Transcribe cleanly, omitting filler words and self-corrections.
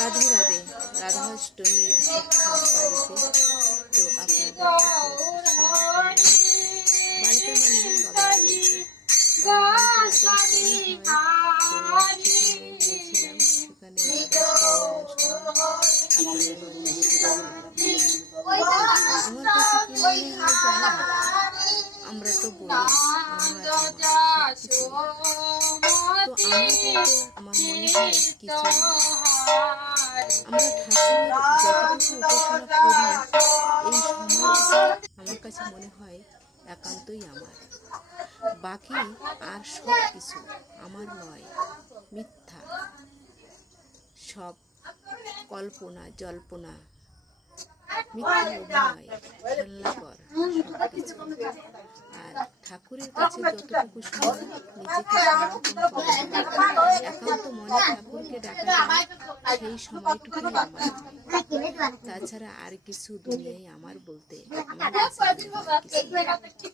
রাধে রাধে, রাধাষ্টমীর উৎসব বাড়িতে। তো আপনাদের কাছে বাড়িতে মানে বাবার বাড়িতে রাধাষ্টমী হয়। তো সেখানে গিয়েছিলাম, সেখানে আমার কাছে কি মনে হয় জানেন, আমরা তো বলি আমার সবকিছু, তো আমার বলতে আমার মনে হয় কিছু আমরা ঠাকুরের যতটুকু উপাসনা করি এই সময়টুকু আমার কাছে মনে হয় একান্তই আমার। বাকি আর সব কিছু আমার নয়, মিথ্যা, সব কল্পনা জল্পনা, মিথ্যা অভিনয়, খেলনাকর সবকিছু। আর ঠাকুরের কাছে যতটুকু সময় নিজেকে সমর্পণ করে একান্ত মনে ঠাকুরকে ডাকা যায়, সেই সময়টুকুই আমার হয়। তাছাড়া আর কিছু দুনিয়ায় আমার বলতে আমার কাছে মনে হয় কিছু।